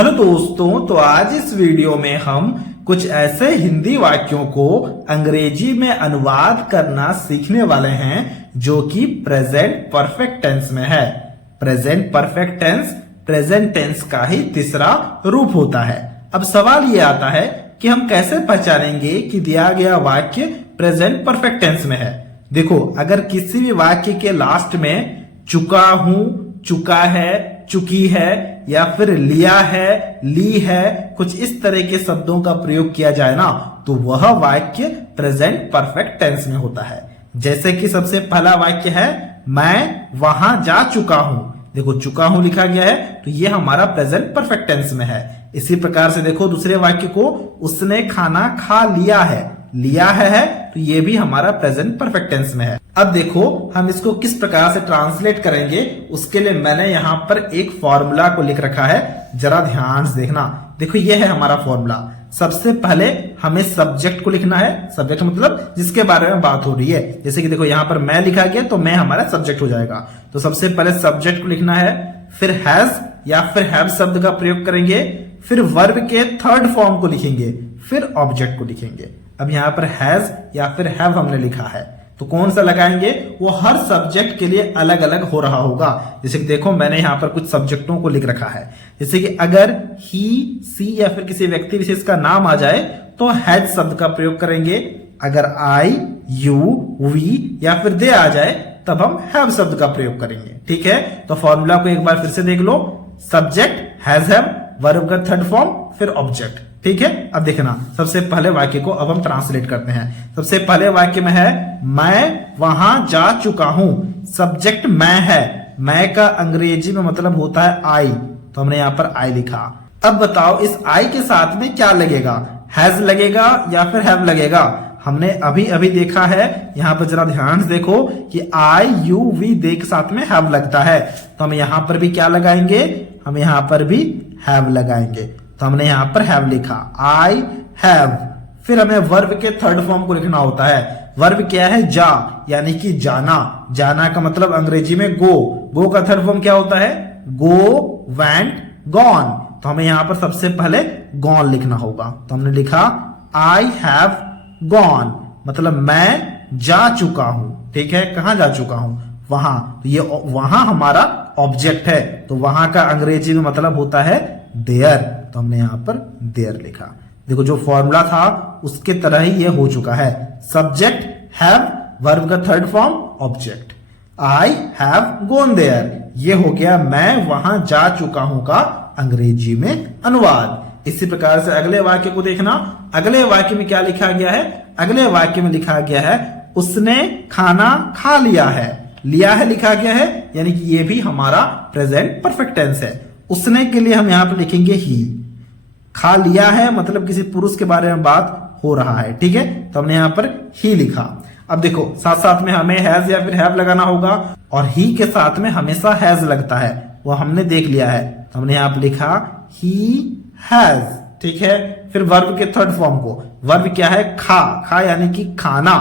Hello दोस्तों, तो आज इस वीडियो में हम कुछ ऐसे हिंदी वाक्यों को अंग्रेजी में अनुवाद करना सीखने वाले हैं जो कि प्रेजेंट परफेक्ट टेंस में है। Present perfect tense present tense का ही तीसरा रूप होता है। अब सवाल ये आता है कि हम कैसे पहचानेंगे कि दिया गया वाक्य प्रेजेंट परफेक्ट टेंस में है। देखो, अगर किसी भी वाक्य के लास्ट में चुका हूं, चुका है, चुकी है या फिर लिया है, ली है, कुछ इस तरह के शब्दों का प्रयोग किया जाए ना, तो वह वाक्य प्रेजेंट परफेक्ट टेंस में होता है। जैसे कि सबसे पहला वाक्य है, मैं वहां जा चुका हूं। देखो, चुका हूं लिखा गया है तो यह हमारा प्रेजेंट परफेक्ट टेंस में है। इसी प्रकार से देखो दूसरे वाक्य को, उसने खाना खा लिया है। लिया है तो ये भी हमारा प्रेजेंट परफेक्ट टेंस में है। अब देखो हम इसको किस प्रकार से ट्रांसलेट करेंगे, उसके लिए मैंने यहाँ पर एक फॉर्मूला को लिख रखा है, जरा ध्यान से देखना। देखो ये है हमारा फॉर्मूला। सबसे पहले हमें सब्जेक्ट को लिखना है। सब्जेक्ट मतलब जिसके बारे में बात हो रही है। जैसे कि देखो यहाँ पर मैं लिखा गया तो मैं हमारा सब्जेक्ट हो जाएगा। तो सबसे पहले सब्जेक्ट को लिखना है, फिर हैज या फिर हैव शब्द का प्रयोग करेंगे, फिर वर्ब के थर्ड फॉर्म को लिखेंगे, फिर ऑब्जेक्ट को लिखेंगे। अब यहाँ पर हैज या फिर हैव हमने लिखा है तो कौन सा लगाएंगे, वो हर सब्जेक्ट के लिए अलग अलग हो रहा होगा। जैसे कि देखो मैंने यहाँ पर कुछ सब्जेक्टों को लिख रखा है। जैसे कि अगर ही, सी या फिर किसी व्यक्ति विशेष का नाम आ जाए तो हैज शब्द का प्रयोग करेंगे। अगर आई, यू, वी या फिर दे आ जाए तब हम हैव शब्द का प्रयोग करेंगे। ठीक है, तो फॉर्मूला को एक बार फिर से देख लो। सब्जेक्ट हैज हैव, वर्ब का थर्ड फॉर्म, फिर ऑब्जेक्ट। ठीक है, अब देखना सबसे पहले वाक्य को अब हम ट्रांसलेट करते हैं। सबसे पहले वाक्य में है, मैं वहां जा चुका हूं। सब्जेक्ट मैं है। मैं का अंग्रेजी में मतलब होता है आई, तो हमने यहां पर आई लिखा। अब बताओ इस आई के साथ में क्या लगेगा, हैज लगेगा या फिर हैव लगेगा। हमने अभी अभी देखा है, यहां पर जरा ध्यान से देखो कि आई, यू, वी दे के साथ में हैव लगता है। तो हम यहां पर भी क्या लगाएंगे, हम यहां पर भी हैव लगाएंगे। तो हमने यहां पर हैव लिखा, आई हैव। फिर हमें वर्ब के थर्ड फॉर्म को लिखना होता है। वर्ब क्या है, जा, यानी कि जाना। जाना का मतलब अंग्रेजी में गो। गो का थर्ड फॉर्म क्या होता है, गो, वेंट, गॉन। तो हमें यहां पर सबसे पहले गॉन लिखना होगा। तो हमने लिखा आई हैव गॉन, मतलब मैं जा चुका हूं। ठीक है, कहां जा चुका हूं, वहां। तो ये वहां हमारा ऑब्जेक्ट है, तो वहां का अंग्रेजी में मतलब होता है देयर। तो हमने यहां पर देयर लिखा। देखो जो फॉर्मूला था उसके तरह ही ये हो चुका है। सब्जेक्ट हैव, वर्ब का third form, object. I have gone there, ये हो गया मैं वहां जा चुका हूं का अंग्रेजी में अनुवाद। इसी प्रकार से अगले वाक्य को देखना। अगले वाक्य में क्या लिखा गया है, अगले वाक्य में लिखा गया है, उसने खाना खा लिया है। लिया है लिखा गया है, यानी कि ये भी हमारा प्रेजेंट परफेक्ट टेंस है। उसने के लिए हम यहां पर लिखेंगे ही। खा लिया है मतलब किसी पुरुष के बारे में बात हो रहा है। ठीक है, तो हमने यहां पर ही लिखा। अब देखो साथ साथ में हमें हैज या फिर हैव लगाना होगा, और ही के साथ में हमेशा हैज लगता है, वो हमने देख लिया है। तो हमने यहां पर लिखा ही हैज। ठीक है, फिर वर्ब के थर्ड फॉर्म को, वर्ब क्या है, खा। खा यानी कि खाना।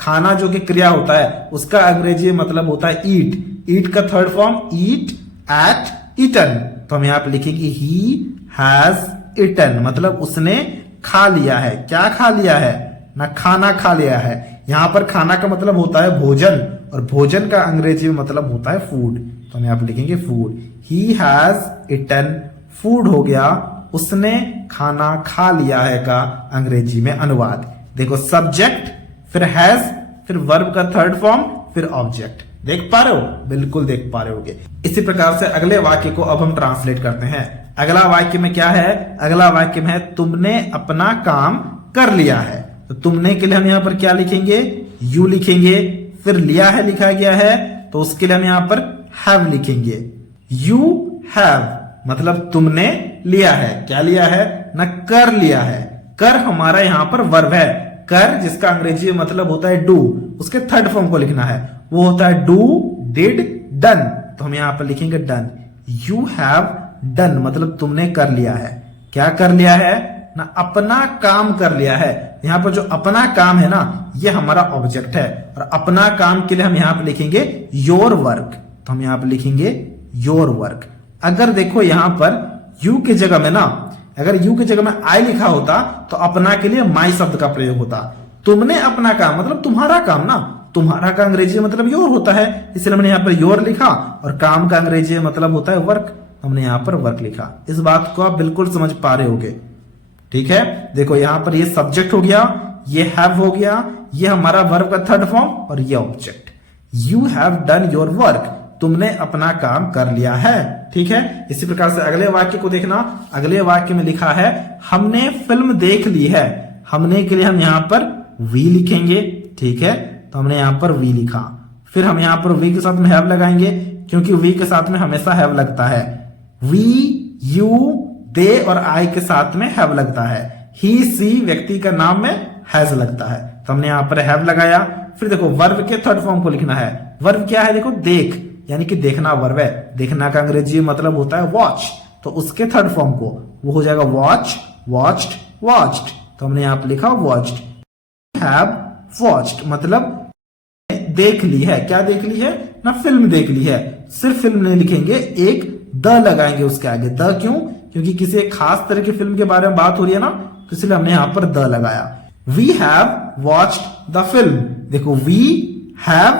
खाना जो कि क्रिया होता है उसका अंग्रेजी मतलब होता है ईट। ईट का थर्ड फॉर्म ईट, एट, ईटन। तो हम यहां पे लिखेंगे ही हैज ईटन, मतलब उसने खा लिया है। क्या खा लिया है ना, खाना खा लिया है। यहां पर खाना का मतलब होता है भोजन, और भोजन का अंग्रेजी में मतलब होता है फूड। तो हम यहां पे लिखेंगे food. He has eaten food हो गया, उसने खाना खा लिया है का अंग्रेजी में अनुवाद। देखो सब्जेक्ट, फिर हैज, फिर वर्ब का थर्ड फॉर्म, फिर ऑब्जेक्ट। देख पा रहे हो, बिल्कुल देख पा रहे होगे। इसी प्रकार से अगले वाक्य को अब हम ट्रांसलेट करते हैं। अगला वाक्य में क्या है, अगला वाक्य में है, तुमने अपना काम कर लिया है। तो तुमने के लिए हम यहां पर क्या लिखेंगे, यू लिखेंगे। फिर लिया है लिखा गया है तो उसके लिए हम यहां पर हैव लिखेंगे। यू हैव मतलब तुमने लिया है। क्या लिया है ना, कर लिया है। कर हमारा यहां पर वर्ब है। कर जिसका अंग्रेजी में मतलब होता है डू, उसके थर्ड फॉर्म को लिखना है, वो होता है डू, डिड, डन। तो हम यहां पर लिखेंगे डन। यू हैव डन मतलब तुमने कर लिया है। क्या कर लिया है ना, अपना काम कर लिया है। यहां पर जो अपना काम है ना, ये हमारा ऑब्जेक्ट है, और अपना काम के लिए हम यहां पर लिखेंगे योर वर्क। तो हम यहां पर लिखेंगे योर वर्क। अगर देखो यहां पर यू की जगह में ना, अगर यू की जगह में आई लिखा होता तो अपना के लिए माई शब्द का प्रयोग होता। तुमने अपना काम मतलब तुम्हारा काम ना, तुम्हारा का अंग्रेजी मतलब योर होता है, इसलिए हमने यहाँ पर योर लिखा, और काम का अंग्रेजी मतलब होता है वर्क, हमने यहाँ पर वर्क लिखा। इस बात को आप बिल्कुल समझ पा रहे होगे, ठीक है। देखो यहाँ पर ये सब्जेक्ट हो गया, ये हैव हो गया, ये हमारा वर्ब का थर्ड फॉर्म, और ये object. You have done your work, तुमने अपना काम कर लिया है, ठीक है। इसी प्रकार से अगले वाक्य को देखना। अगले वाक्य में लिखा है हमने फिल्म देख ली है। हमने के लिए हम यहाँ पर वी लिखेंगे, ठीक है। तो हमने यहाँ पर वी लिखा, फिर हम यहाँ पर वी के साथ में हैव लगाएंगे, क्योंकि वी के साथ में हमेशा हैव लगता है। वी, यू, दे और आई के साथ में हैव लगता है। ही, सी व्यक्ति का नाम में हैज लगता है, तो हमने यहाँ पर हैव लगाया। फिर देखो वर्ब के थर्ड फॉर्म को लिखना है। वर्ब क्या है? देखो देख, यानी कि देखना वर्ब है। देखना का अंग्रेजी मतलब होता है वॉच, तो उसके थर्ड फॉर्म को वो हो जाएगा वॉच, वॉच्ड, वॉच्ड। तो हमने यहाँ पर लिखा वॉच्ड। हैव वॉच्ड मतलब देख ली है। क्या देख ली है? ना फिल्म देख ली है। सिर्फ फिल्म नहीं लिखेंगे, एक द लगाएंगे उसके आगे। द क्यों? क्योंकि किसी एक खास तरह की फिल्म के बारे में बात हो रही है ना, तो इसलिए हमने यहां पर द लगाया। We have watched the film. देखो we have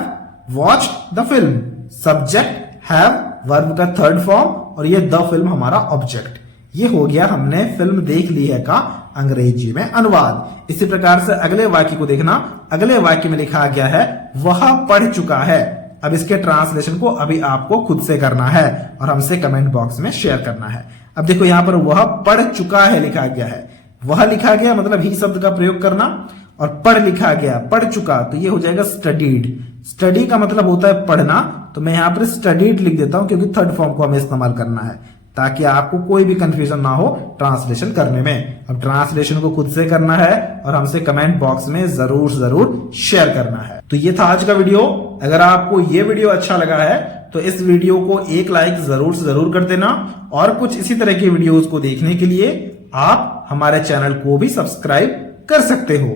watched the film, subject have, verb का थर्ड फॉर्म, और ये द फिल्म हमारा ऑब्जेक्ट। ये हो गया हमने फिल्म देख ली है का अंग्रेजी में अनुवाद। इसी प्रकार से अगले वाक्य को देखना। अगले वाक्य में लिखा गया है वह पढ़ चुका है। अब इसके ट्रांसलेशन को अभी आपको खुद से करना है और हमसे कमेंट बॉक्स में शेयर करना है। अब देखो यहाँ पर वह पढ़ चुका है लिखा गया है। वह लिखा गया मतलब ही शब्द का प्रयोग करना, और पढ़ लिखा गया, पढ़ चुका, तो ये हो जाएगा स्टडीड। स्टडी का मतलब होता है पढ़ना, तो मैं यहाँ पर स्टडीड लिख देता हूं, क्योंकि थर्ड फॉर्म को हमें इस्तेमाल करना है, ताकि आपको कोई भी कंफ्यूजन ना हो ट्रांसलेशन करने में। अब ट्रांसलेशन को खुद से करना है और हमसे कमेंट बॉक्स में जरूर जरूर शेयर करना है। तो ये था आज का वीडियो। अगर आपको ये वीडियो अच्छा लगा है तो इस वीडियो को एक लाइक जरूर से जरूर कर देना, और कुछ इसी तरह की वीडियोस को देखने के लिए आप हमारे चैनल को भी सब्सक्राइब कर सकते हो।